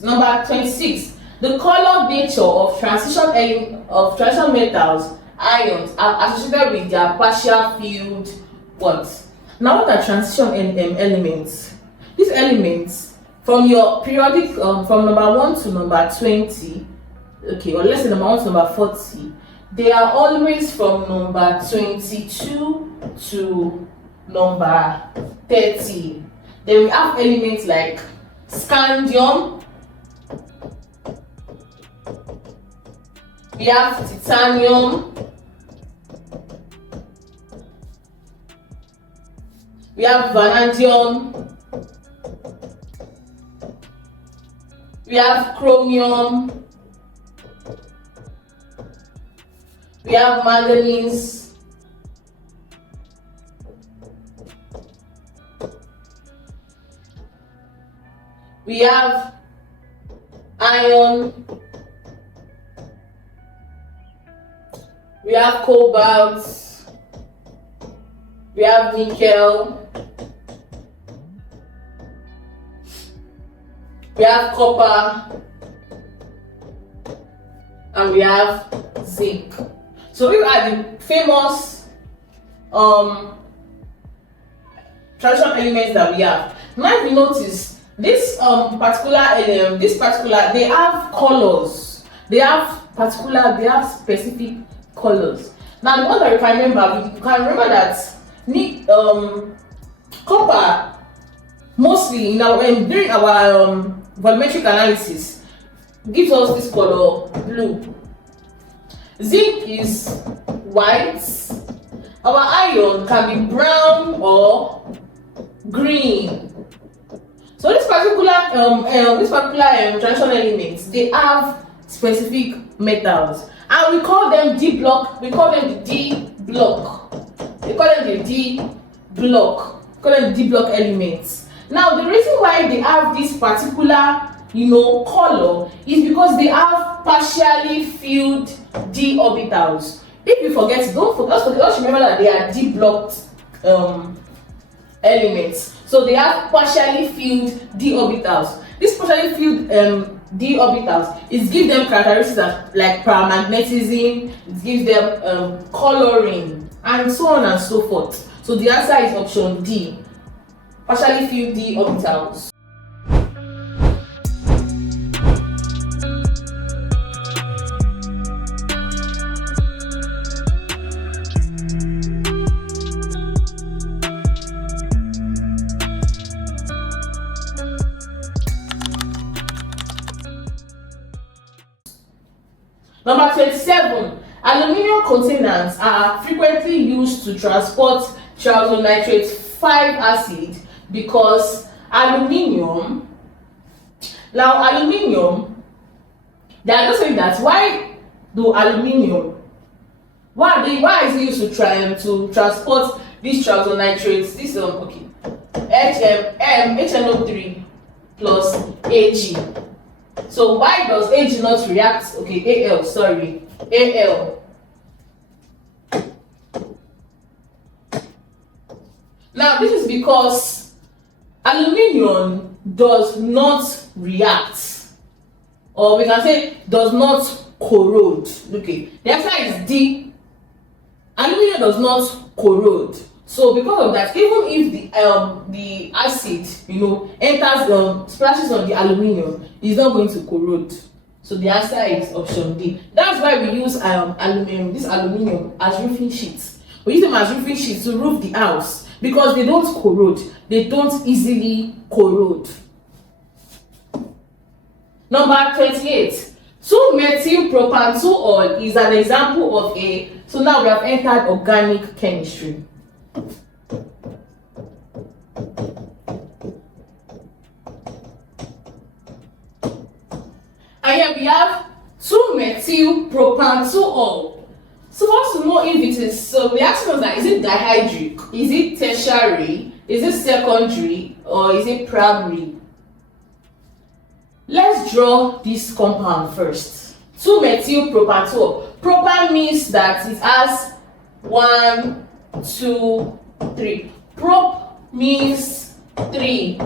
Number 26. The color nature of transition metals ions are associated with their partial filled what? Now what are transition elements? These elements from your periodic from number 1 to number 20, okay, or let's say number 1 to number 40, they are always from number 22 to number 30. Then we have elements like scandium, we have titanium, we have vanadium, we have chromium, we have manganese, we have iron, we have cobalt, we have nickel, we have copper, and we have zinc. So these are the famous transition elements that we have. Now if you notice, this particular they have colors. They have specific colors. Now the one that you can remember that copper mostly during our volumetric analysis gives us this color blue. Zinc is white. Our iron can be brown or green. So this particular transition elements, they have specific metals, and we call them D block. We call them the D block. We call them the D block. We call them the D block elements. Now the reason why they have this particular color is because they have partially filled d orbitals. If you forget, just remember that they are d blocked elements. So they have partially filled d orbitals. This partially filled d orbitals, it gives them characteristics like paramagnetism, it gives them coloring, and so on and so forth. So the answer is option D, partially filled d orbitals. Number 27. Aluminium containers are frequently used to transport triazonitrate 5 acid because aluminium, they are just saying that why is it used to transport these triazonitrates, this HNO3 plus Ag. So why does Ag not react? Al. Now this is because aluminium does not react, or we can say does not corrode. Okay, the answer is D. Aluminium does not corrode. So because of that, even if the acid enters splashes on the aluminium, it's not going to corrode. So the answer is option D. That's why we use this aluminium as roofing sheets. We use them as roofing sheets to roof the house because they don't corrode. They don't easily corrode. Number 28. 2-methylpropanol is an example of a. So now we have entered organic chemistry. And here we have 2-methylpropanol. So we want to know if it is, so we ask us that, is it dihydric, is it tertiary, is it secondary, or is it primary? Let's draw this compound first. 2-methylpropanol. Propan means that it has 1, 2, 3. Prop means 3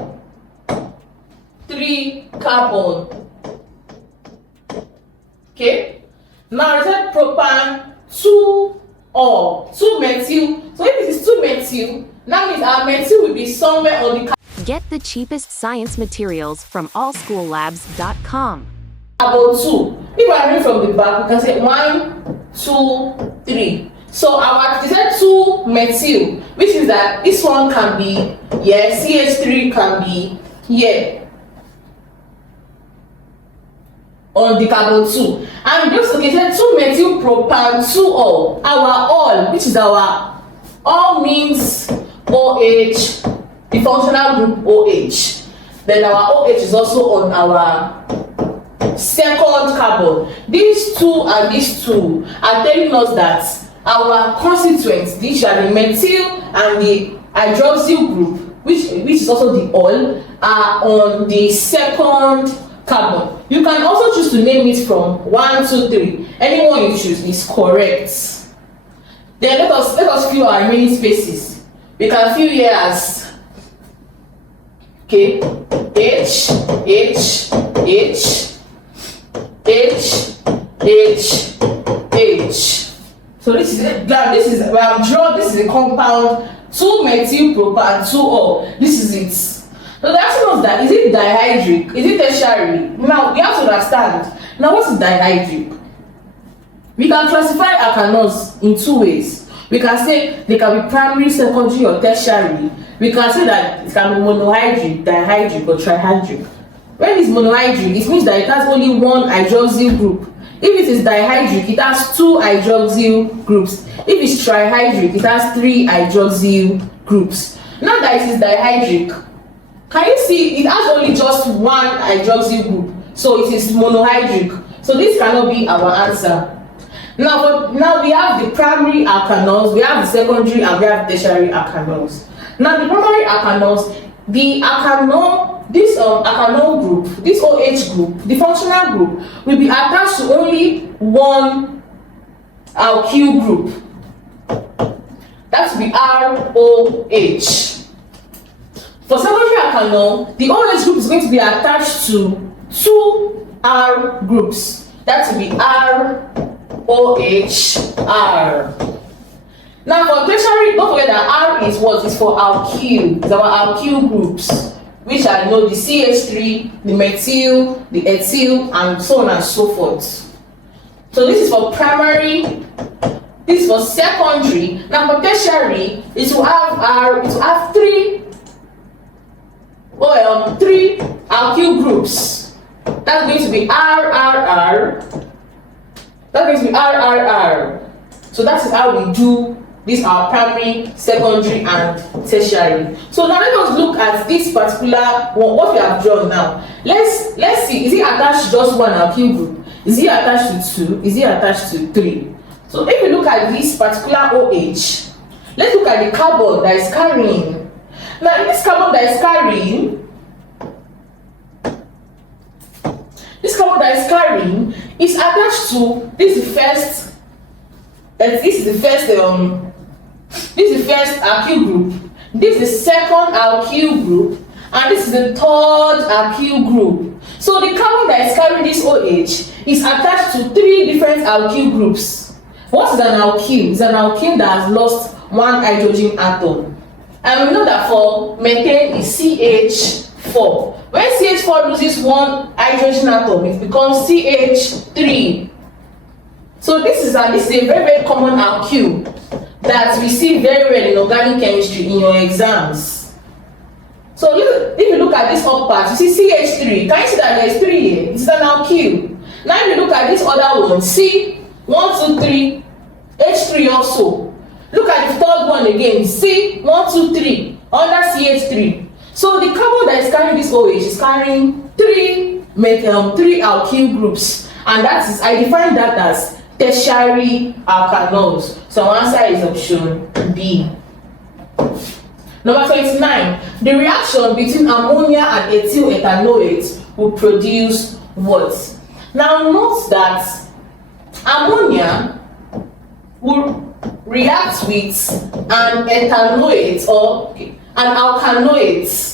carbon. Okay. Now I said propan 2-ol, 2-methyl. So if it is 2-methyl, that means our methyl will be somewhere on the Get the cheapest science materials from allschoollabs.com. about 2. If I read from the back, we can say 1, 2, 3. So our, they said 2-methyl, which is that this one can be here, CH3 can be here on the carbon 2. And just located 2-methyl propan 2-ol. Our ol, which is our ol means OH, the functional group OH. Then our OH is also on our second carbon. These two and these two are telling us that our constituents, these are the methyl and the hydroxyl group, which is also the ol, are on the second carbon. You can also choose to name it from 1, 2, 3. Anyone you choose is correct. Then let us fill our remaining spaces. We can fill here as okay, H, H, H, H, H, H. So this is it. This is a compound 2-methyl propan 2-ol. This is it. So they're asking us that, is it dihydric? Is it tertiary? Now we have to understand. Now what is dihydric? We can classify alkanols in 2 ways. We can say they can be primary, secondary, or tertiary. We can say that it can be monohydric, dihydric, or trihydric. When it's monohydric, it means that it has only one hydroxyl group. If it is dihydric, it has 2 hydroxyl groups. If it's trihydric, it has 3 hydroxyl groups. Now that it is dihydric, can you see it has only just one hydroxyl group? So it is monohydric. So this cannot be our answer. Now we have the primary alkanols, we have the secondary, and we have tertiary alkanols. Now the primary alkanols, the alkanol, this alkanol group, this OH group, the functional group will be attached to only one alkyl group. That will be ROH. For secondary alkanol, the OH group is going to be attached to 2 R groups. That will be ROHR. Now for tertiary, don't forget that R is what? Is for alkyl. It's our alkyl groups, which are the CH3, the methyl, the ethyl, and so on and so forth. So this is for primary. This is for secondary. Now for tertiary, it will have 3 alkyl groups. That's going to be RRR. That's going to be RRR. So that is how we do this, our primary, secondary, and tertiary. So now let us look at this particular one, what we have drawn now. Let's see, is it attached to just one alkyl group? Is it attached to 2? Is it attached to 3? So if you look at this particular OH, let's look at the carbon that is carrying. Now in this carbon that is carrying, is attached to this is the first. This is the first alkyl group. This is the second alkyl group, and this is the third alkyl group. So the carbon that is carrying this OH is attached to 3 different alkyl groups. What is an alkene? It's an alkene that has lost one hydrogen atom. And we know that for methane is CH4. When CH4 loses one hydrogen atom, it becomes CH3. So this is a very, very common alkyl that we see very well in organic chemistry in your exams. So if you look at this up part, you see CH3. Can you see that there is 3 here? It's an alkyl. Now if you look at this other one, C1, 2, 3, H3 also. Look at the third one again, C1, 2, 3, under CH3. So the carbon that is carrying this OH is carrying 3 alkyl groups, and that is, I define that as tertiary alkanols. So our answer is option B. Number 29. The reaction between ammonia and ethyl ethanoate will produce what? Now note that ammonia will react with an ethanoate or an alkanoate.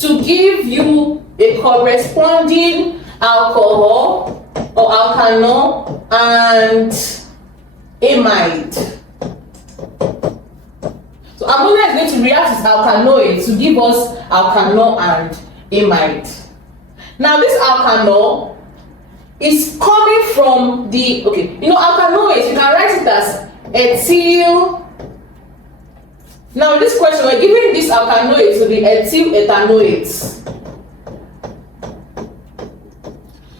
to give you a corresponding alcohol or alkanol and amide. So ammonia is going to react with alkanoid to give us alkanol and amide. Now this alkanol is coming from the, alkanoids, you can write it as ethyl. Now in this question, we're giving this alkanoids to the ethyl ethanoids.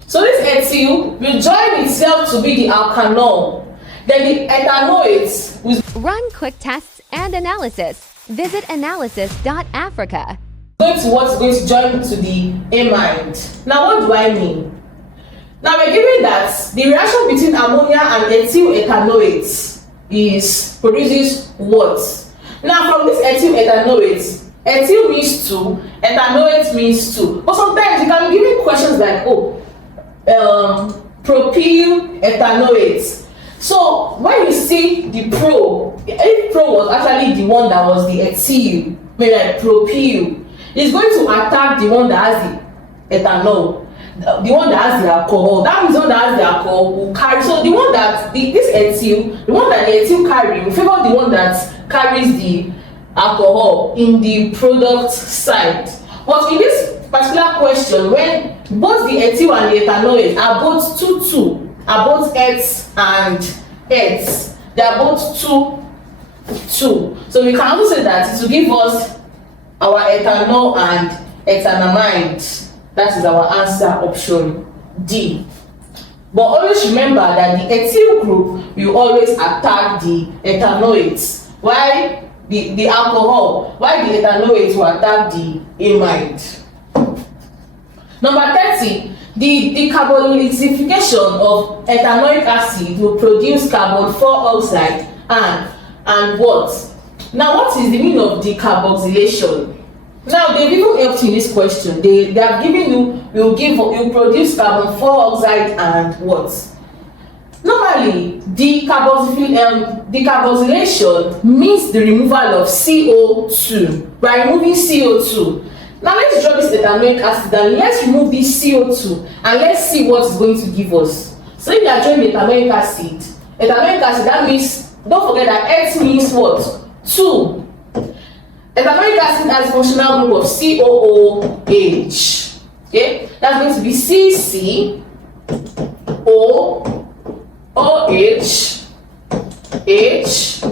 So this ethyl will join itself to be the alkanol. Then the ethanoids will Run quick tests and analysis. Visit analysis.africa. what's going to join to the amide. Now what do I mean? Now we're given that the reaction between ammonia and ethyl ethanoids produces what? Now from this ethyl ethanoids, ethyl means 2, ethanoids means 2. But sometimes you can be given questions like, propyl ethanoids. So when you see the pro, if pro was actually the one that was the ethyl, maybe like propyl, it's going to attack the one that has the ethanol, the one that has the alcohol. That means the one that has the alcohol will carry. So the one that this ethyl, the one that the ethyl carry, will favor the one that carries the alcohol in the product side. But in this particular question, when both the ethyl and the ethanoids are both 2, are both eths and eths, they are both 2. So we can also say that to give us our ethanol and ethanamide. That is our answer, option D. But always remember that the ethyl group will always attack the ethanoids, while the alcohol, while the ethanoids will attack the amide. Number 30, the decarboxylation of ethanoic acid will produce carbon 4 oxide and what? Now what is the meaning of decarboxylation? Now they've even helped you in this question. They have given you, you produce carbon 4 oxide and what? Normally, decarboxylation means the removal of CO2. We are removing CO2. Now let's draw this ethanoic acid and let's remove this CO2 and let's see what it's going to give us. So if you are drawing the ethanoic acid, that means, don't forget that X means what? 2. Ethanoic acid has a functional group of COOH. Okay, that's going to be CC, O, OH, H,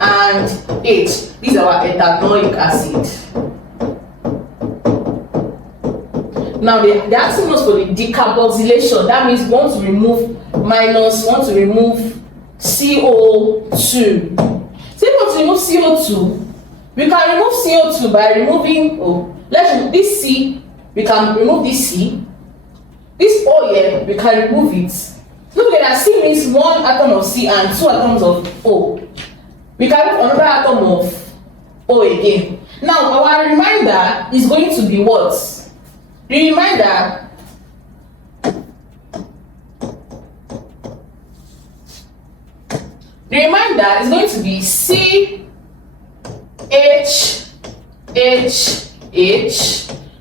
and H. These are our ethanoic acid. Now they're asking us for the decarboxylation. That means we want to remove CO2. So if we want to remove CO2, we can remove CO2 by removing, let's remove this C, we can remove this C. This O here, we can remove it. Look at that, C means 1 atom of C and 2 atoms of O. We can remove another atom of O again. Now our reminder is going to be what? The reminder is going to be C, H,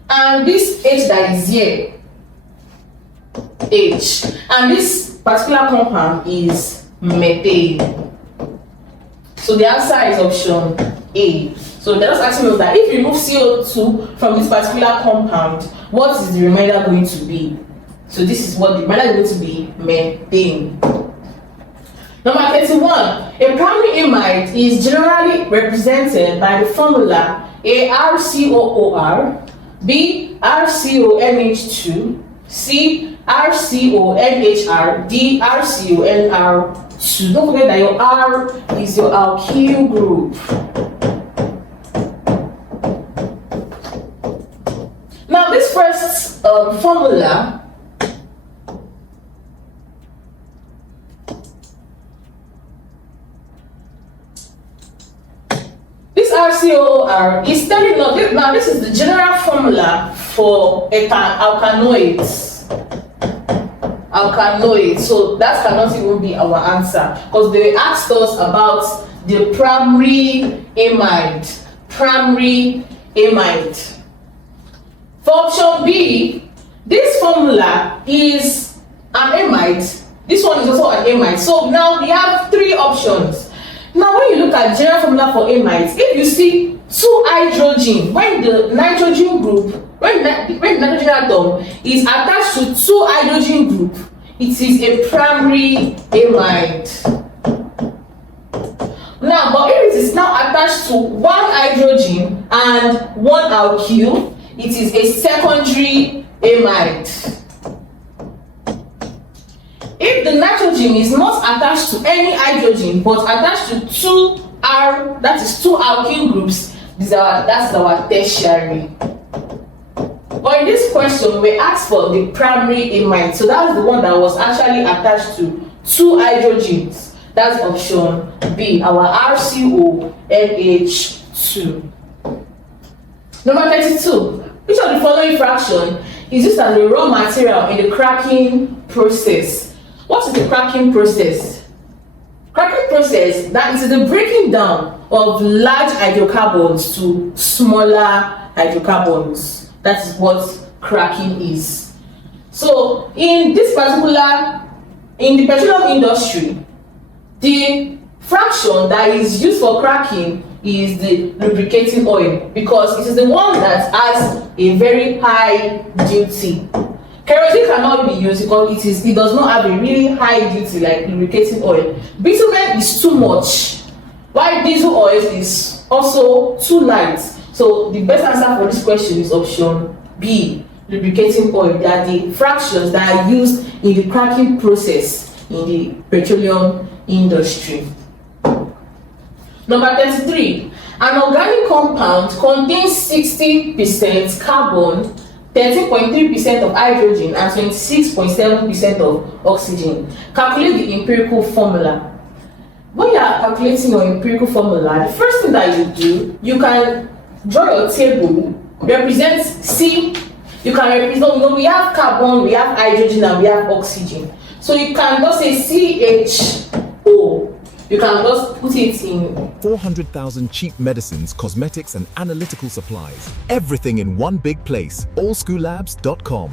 and this H that is here, H, and this particular compound is methane. So the answer is option A. So they're just asking us that if we remove CO2 from this particular compound, what is the remainder going to be? So this is what the remainder is going to be, methane. Number 31, a primary amide is generally represented by the formula ArCOOR, B RCONH2, C RCONHR, D RCONR2. Don't forget that your R is your alkyl group. Now this first formula RCOR is telling us, now this is the general formula for alkanoids. So that cannot even be our answer because they asked us about the primary amide. amide. For option B, this formula is an amide. This one is also an amide. So now we have three options. Now when you look at general formula for amides, if you see two hydrogen, when the nitrogen group, when the nitrogen atom is attached to two hydrogen group, it is a primary amide. Now, but if it is now attached to one hydrogen and one alkyl, it is a secondary amide. If the nitrogen is not attached to any hydrogen but attached to two alkyl groups, that's our tertiary. But in this question, we asked for the primary amide, so that's the one that was actually attached to two hydrogens. That's option B, our RCONH2. Number 32. Which of the following fraction is used as a raw material in the cracking process? What is the cracking process? Cracking process, that is the breaking down of large hydrocarbons to smaller hydrocarbons. That is what cracking is. So in the petroleum industry, the fraction that is used for cracking is the lubricating oil, because it is the one that has a very high duty. Kerosene cannot be used because it does not have a really high duty like lubricating oil. Bitumen is too much, while diesel oil is also too light. So the best answer for this question is option B, lubricating oil. They are the fractions that are used in the cracking process in the petroleum industry. Number 33. An organic compound contains 60% carbon, 13.3% of hydrogen, and 26.7% of oxygen. Calculate the empirical formula. When you are calculating your empirical formula, the first thing that you do, you can draw your table, represent C. You can represent, we have carbon, we have hydrogen, and we have oxygen. So you can just say CHO. You can just put it in 400,000 cheap medicines, cosmetics, and analytical supplies. Everything in one big place. AllSchoolLabs.com.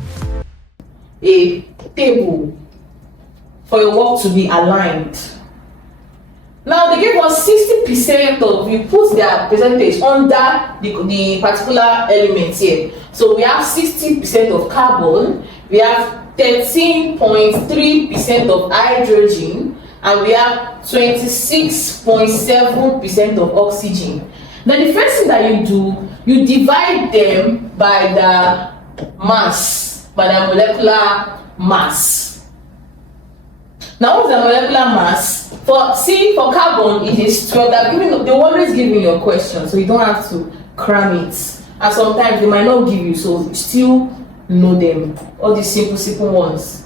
A table for your work to be aligned. Now they gave us 60% of, you put their percentage under the particular element here. So we have 60% of carbon, we have 13.3% of hydrogen, and we have 26.7% of oxygen. Then the first thing that you do, you divide them by the mass, by the molecular mass. Now what's the molecular mass? For carbon, it is 12. They're always giving you a question, so you don't have to cram it. And sometimes they might not give you, so you still know them. All these simple ones.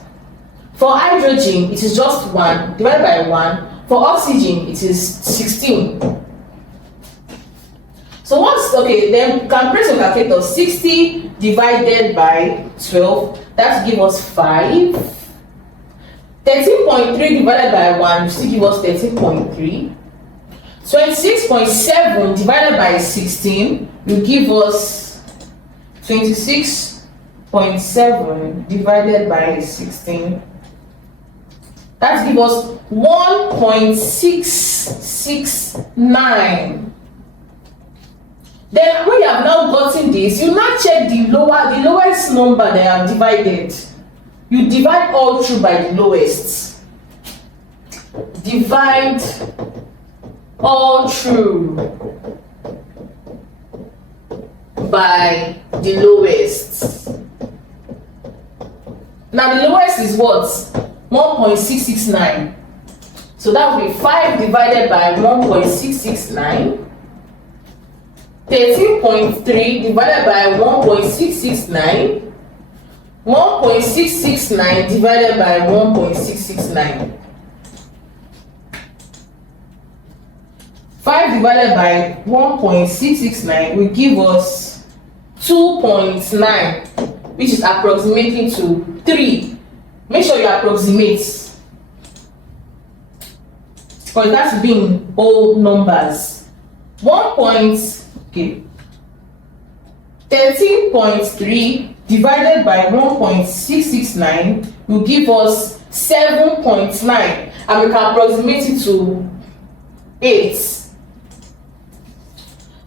For hydrogen, it is just 1 divided by 1. For oxygen, it is 16. So then you can press your calculator. 60 divided by 12, that gives us 5. 13.3 divided by 1 will still give us 13.3. 26.7 divided by 16 will give us 26.7 divided by 16. That gives us 1.669. Then when you have now gotten this, you now check the lowest number they have divided. You divide all through by the lowest. Divide all through by the lowest. Now the lowest is what? 1.669. So that will be 5 divided by 1.669. 13.3 divided by 1.669. 1.669 divided by 1.669. 5 divided by 1.669 will give us 2.9, which is approximately to 3. Make sure you approximate, because it has to be in whole numbers. 1.669 13.3 divided by 1.669 will give us 7.9, and we can approximate it to 8.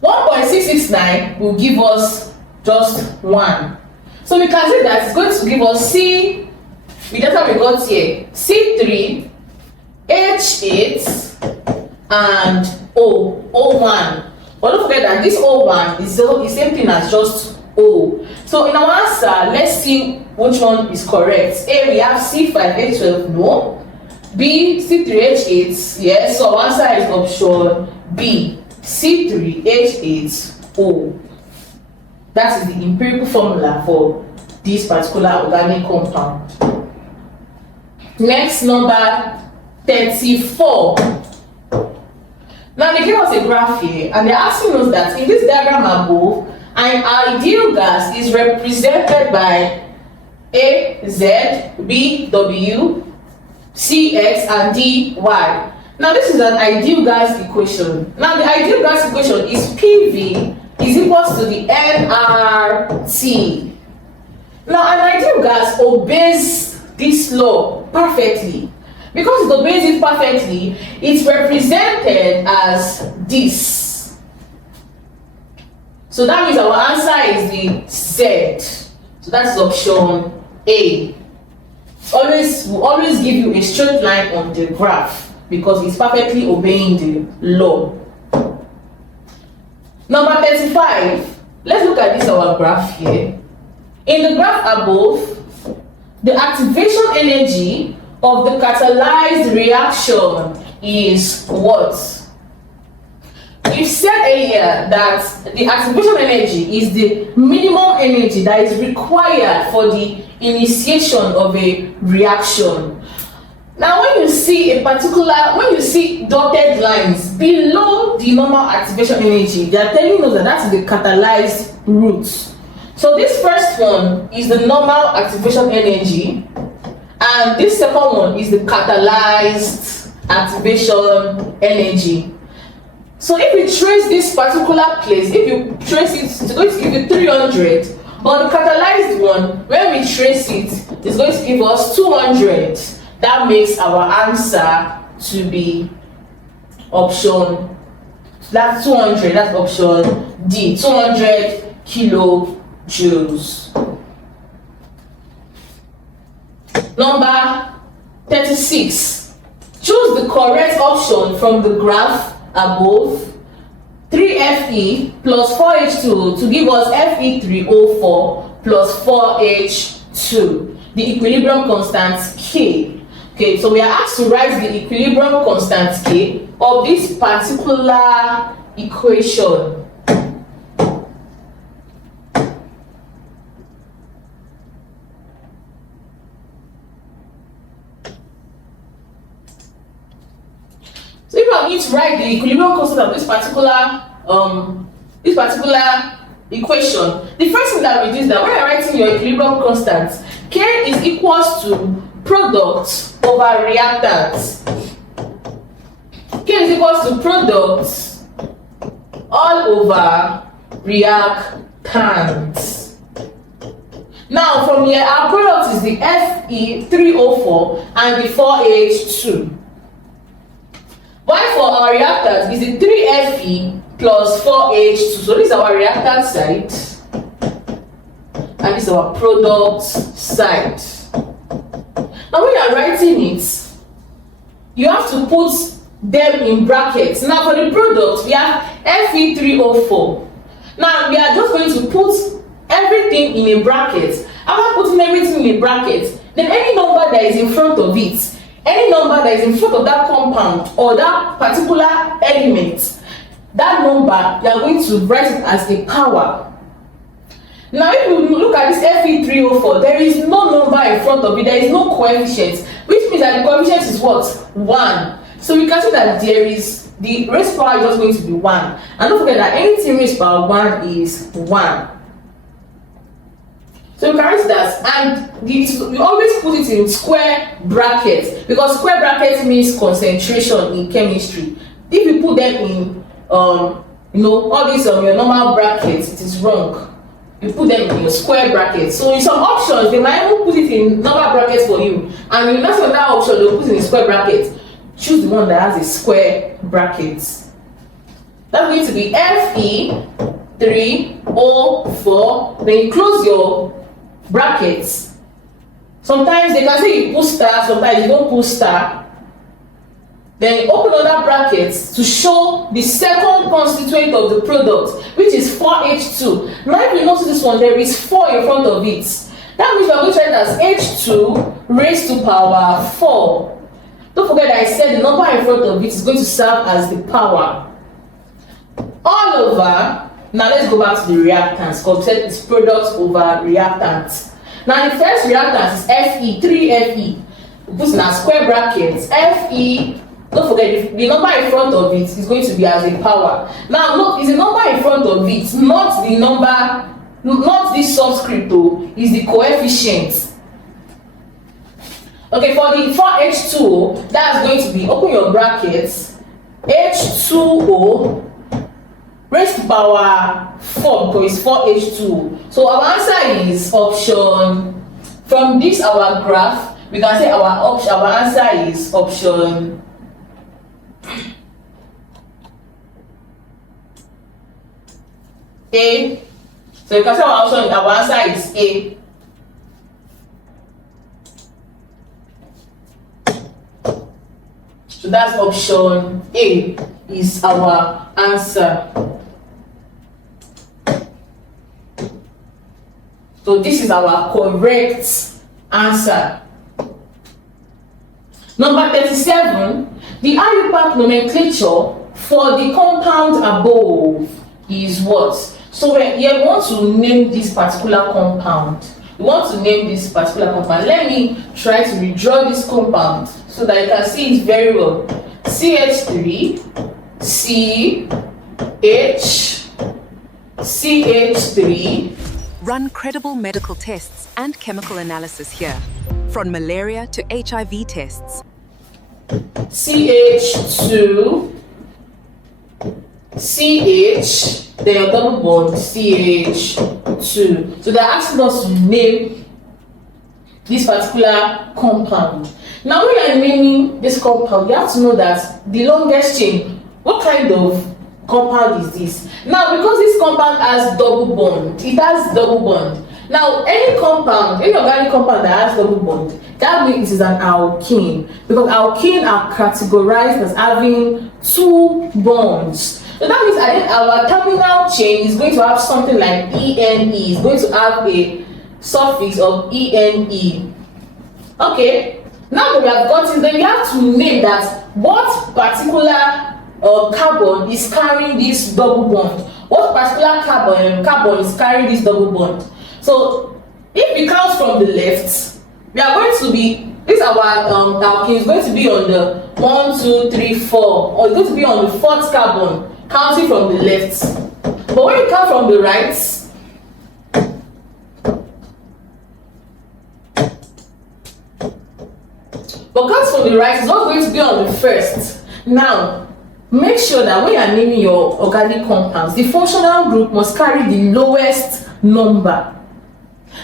1.669 will give us just 1. So we can say that it's going to give us C, with data we got here, C3, H8, and O1. But don't forget that this O1 is the same thing as just O. So in our answer, let's see which one is correct. A, we have C5H12, no. B, C3H8, yes. So our answer is option B, C3H8O. That is the empirical formula for this particular organic compound. Next, number 34. Now they give us a graph here, and they're asking us that in this diagram above, an ideal gas is represented by A, Z, B, W, C, X, and D, Y. Now this is an ideal gas equation. Now the ideal gas equation is PV is equals to the nRT. Now an ideal gas obeys this law perfectly. Because it obeys it perfectly, it's represented as this. So that means our answer is the Z. So that's option A. We'll always give you a straight line on the graph because it's perfectly obeying the law. Number 35. Let's look at this our graph here. In the graph above, the activation energy of the catalyzed reaction is what? We said earlier that the activation energy is the minimum energy that is required for the initiation of a reaction. Now when you see dotted lines below the normal activation energy, they are telling us that that's the catalyzed route. So this first one is the normal activation energy, and this second one is the catalyzed activation energy. So if you trace this particular place, if you trace it, it's going to give you 300, but the catalyzed one, when we trace it, it's going to give us 200. That makes our answer to be option, that's 200, that's option D, 200 kilojoules. Number 36. Choose the correct option from the graph above. 3Fe plus 4H2 to give us Fe3O4 plus 4H2, the equilibrium constant K. Okay, so we are asked to write the equilibrium constant K of this particular equation. So if I need to write the equilibrium constant of this particular equation, the first thing that we do is that when you're writing your equilibrium constant, K is equals to product over reactants. K is equals to product all over reactants. Now from here, our product is the Fe3O4 and the 4H2. While for our reactants is the 3Fe plus 4H2. So this is our reactant side, and this is our product side. Now when you are writing it, you have to put them in brackets. Now for the product, we have Fe3O4. Now we are just going to put everything in a bracket. After putting everything in a bracket, then any number that is in front of it, any number that is in front of that compound or that particular element, that number, you are going to write it as a power. Now if you look at this Fe3O4, there is no number in front of it, there is no coefficient, which means that the coefficient is what? 1. So we can see that there is, the raised power is just going to be 1. And don't forget that anything raised power 1 is 1. So you can write that, and we always put it in square brackets, because square brackets means concentration in chemistry. If you put them in all these your normal brackets, it is wrong. you put them in your square brackets. So in some options, they might even put it in number brackets for you. And in that option, they'll put it in square brackets. Choose the one that has a square bracket. That's going to be Fe3O4. Then you close your brackets. Sometimes they can say you put star, sometimes you don't put star. Then you open other brackets to show the second constituent of the product, which is 4H2. Now if you notice this one, there is 4 in front of it. That means we are going to write it as H2 raised to power 4. Don't forget that I said the number in front of it is going to serve as the power. All over. Now let's go back to the reactants, because we said it's products over reactants. Now the first reactant is Fe, 3Fe. We put in our square brackets. Fe, don't forget the number in front of it is going to be as a power. Now look, it's the number in front of it, not the number, not this subscript though, is the coefficient. Okay, for the 4H2O, that's going to be, open your brackets, H2O raised to power 4 because it's 4H2O. So our answer is option, from this our graph, we can say our answer is option A. So you can say our answer is A. So that's option A is our answer. So this is our correct answer. Number 37, the IUPAC nomenclature for the compound above is what? So we want to name this particular compound. We want to name this particular compound. Let me try to redraw this compound so that you can see it very well. CH3, CH3. Run credible medical tests and chemical analysis here, from malaria to HIV tests. CH2, CH, then your double bond, CH2. So they're asking us to name this particular compound. Now when you're naming this compound, you have to know that the longest chain, what kind of compound is this? Now because this compound has double bond, it has double bond. Now any compound, any organic compound that has double bond, that means it is an alkene, because alkene are categorized as having 2 bonds. So that means our terminal chain is going to have something like ENE. It's going to have a suffix of ENE. Okay. Now that we have gotten, then we have to name that what particular carbon is carrying this double bond. What particular carbon is carrying this double bond? So if we count from the left, we are going to be, this our alkene is going to be on the 1, 2, 3, 4, or it's going to be on the 4th carbon, counting from the left. But when you count from the right, it's not going to be on the 1st. Now, make sure that when you are naming your organic compounds, the functional group must carry the lowest number.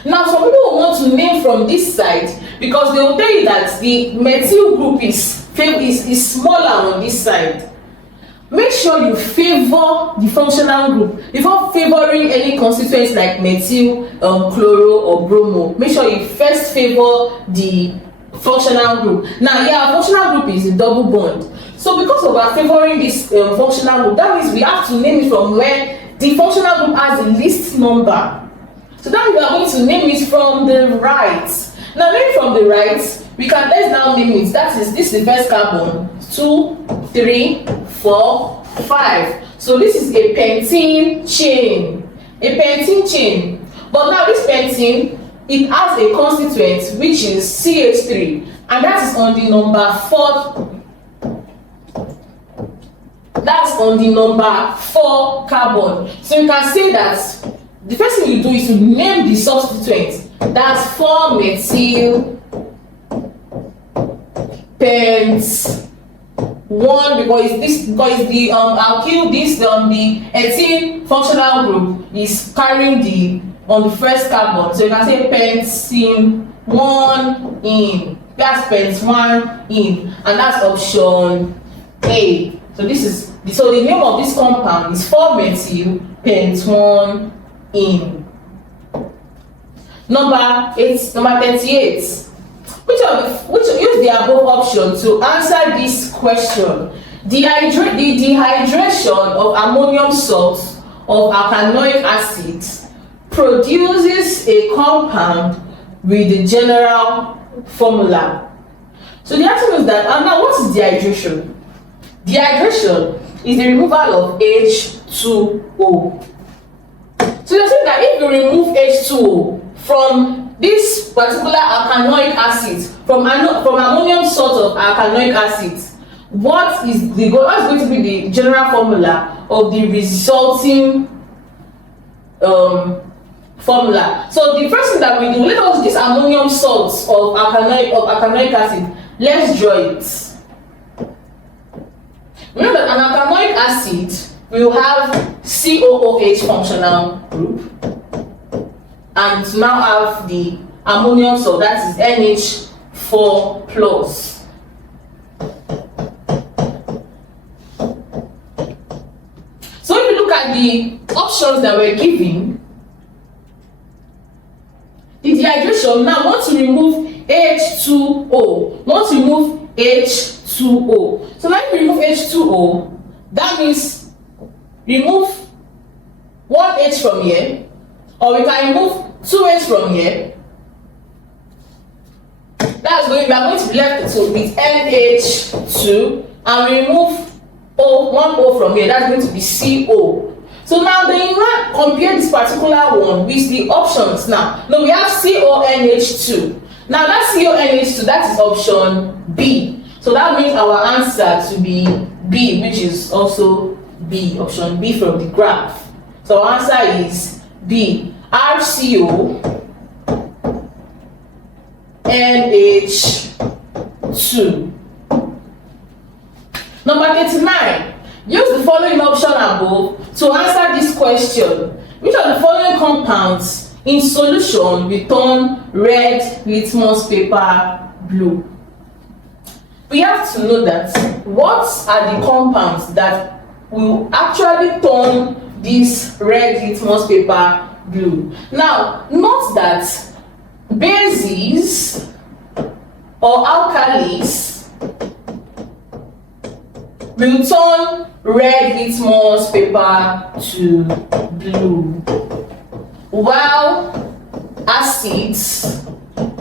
Now, some people will want to name from this side because they will tell you that the methyl group is smaller on this side. Make sure you favor the functional group before favoring any constituents like methyl, chloro, or bromo. Make sure you first favor the functional group. Now, our functional group is a double bond. So because of our favoring this functional group, that means we have to name it from where the functional group has the least number. So that means we are going to name it from the right. Now, name from the right, let's now name it. This is the first carbon. 2, 3, 4, 5. So this is a pentene chain. A pentene chain. But now this pentene, it has a constituent which is CH3, and that is on the number 4. That's on the number 4 carbon. So you can say that the first thing you do is to name the substituent. That's 4-methyl pent 1, because the alkyl, the ethene functional group is carrying the on the first carbon. So you can say pentene 1 in. That's pent 1 in, and that's option A. So the name of this compound is 4-methyl pent 1 in. Number 38. Use the above option to answer this question. The dehydration of ammonium salt of alkanoic acid produces a compound with the general formula. So the answer is that, now what is dehydration? Dehydration is the removal of H2O. So you're saying that if you remove H2O from this particular alkanoic acid, from ammonium salt of alkanoic acid, what's going to be the general formula of the resulting formula? So the first thing that we do, let us this ammonium salts of alkanoic acid. Let's draw it. Remember, an alkanoic acid will have COOH functional group, and to now have the ammonium salt, that is NH4 plus. So if you look at the options that we're given, the dehydration, now want to remove H2O, want to remove H2O. So now if you remove H2O, that means remove 1 H from here, or we can remove 2 H from here. That's going, we are going to be left with NH2, and we remove 1 O from here. That's going to be CO. So now then you want to compare this particular one with the options. Now we have CONH2. Now that CONH2, that is option B. So that means our answer to be B, which is also B, option B from the graph. So our answer is B, RCO NH2. Number 39. Use the following option above to answer this question. Which of the following compounds in solution will turn red litmus paper blue? We have to know that what are the compounds that will actually turn this red litmus paper blue. Now, note that bases or alkalis will turn red litmus paper to blue, while acids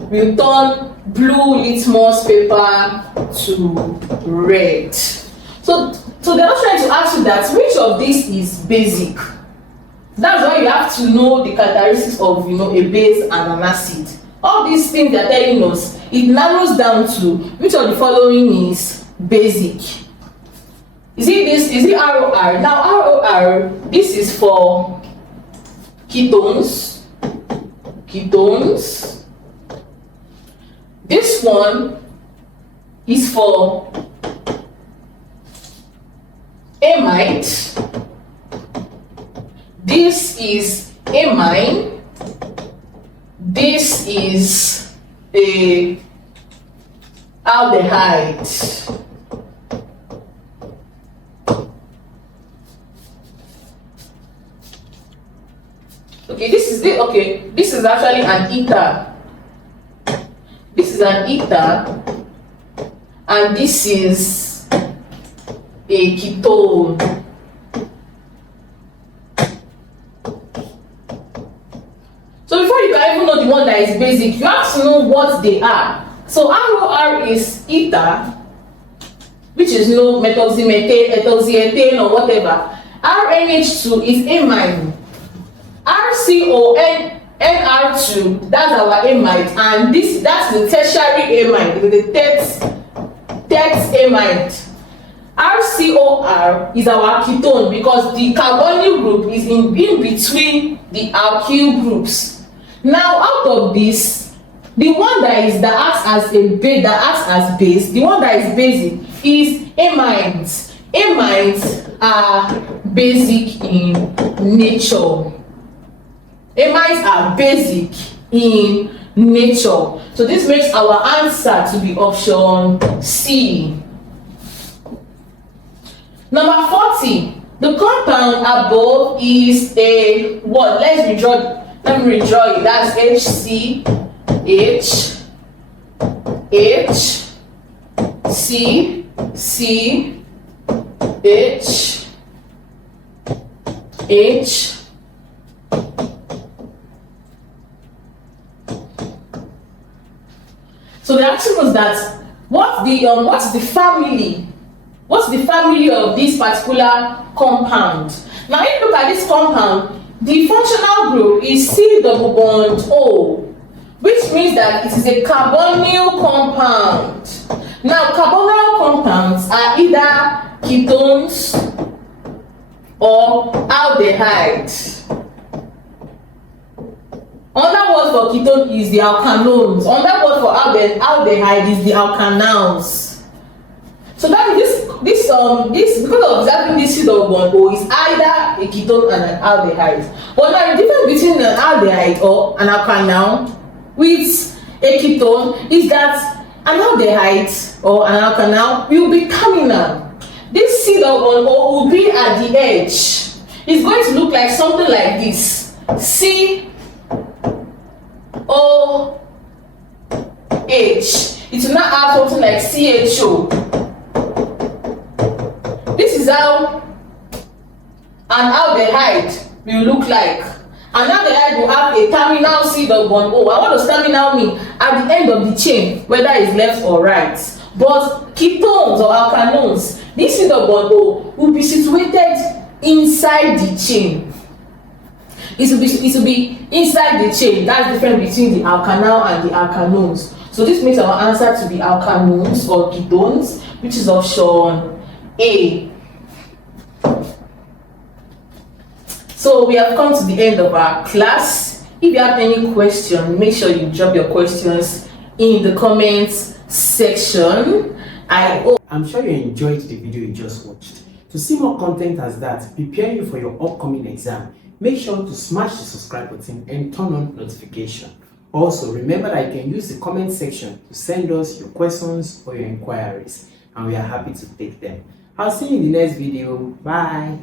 will turn blue litmus paper to red. So they're not trying to ask you that which of these is basic. That's why you have to know the characteristics of a base and an acid. All these things they're telling us, it narrows down to which of the following is basic. Is it ROR? Now ROR, this is for ketones. This one is for amide. This is amine. This is a aldehyde. This is actually an ether. This is an ether, and this is a ketone. So before you can even know the one that is basic, you have to know what they are. So ROR is ether, which is methoxymethane, ethoxyethane, or whatever. RNH2 is amine. RCONR2, that's our amide, and that's the tertiary amide, the third amide. RCOR is our ketone because the carbonyl group is in between the alkyl groups. Now, out of this, the one that acts as base, the one that is basic is amines. Amines are basic in nature. Amides are basic in nature. So this makes our answer to be option C. Number 40. The compound above is a what? Let me redraw it. That's HCH, H, C, C, H, H. So the action was that what's the family of this particular compound? Now if you look at this compound, the functional group is C double bond O, which means that it is a carbonyl compound. Now carbonyl compounds are either ketones or aldehydes. Another word for ketone is the alkanones. Another word for aldehyde is the alkanals. So that this because of observing this C double bond O is either a ketone and an aldehyde. But now the difference between an aldehyde or an alkanal with a ketone is that an aldehyde or an alkanal will be terminal. This C double bond O will be at the edge. It's going to look like something like this: C O H. It will not have something like CHO. This is how an aldehyde will look like. An aldehyde will have a terminal C double bond O. And what does terminal mean? At the end of the chain, whether it's left or right. But ketones or alkanones, this C double bond O will be situated inside the chain. It will be inside the chain. That's different between the alkanal and the alkanones. So this makes our answer to be alkanones or ketones, which is option A. So we have come to the end of our class. If you have any question, make sure you drop your questions in the comments section. I'm sure you enjoyed the video you just watched. To see more content as that, preparing you for your upcoming exam, make sure to smash the subscribe button and turn on notification. Also, remember that you can use the comment section to send us your questions or your inquiries, and we are happy to take them. I'll see you in the next video. Bye.